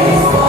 Christ.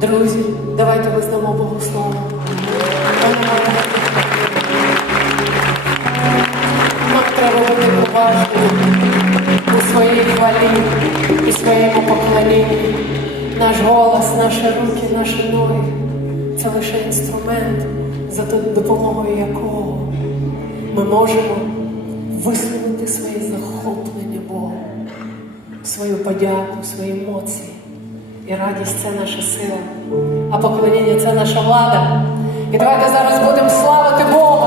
Друзі, давайте визнамо Богу слово. Нам треба бути у своїй хвалі і своєму поклонінні. Наш голос, наші руки, наші ноги це лише інструмент, за допомогою якого ми можемо висловити своє захоплення Богом, свою подяку, свої емоції. І радість це наша сила, а поклоніння це наша влада. І давайте зараз будемо славити Бога.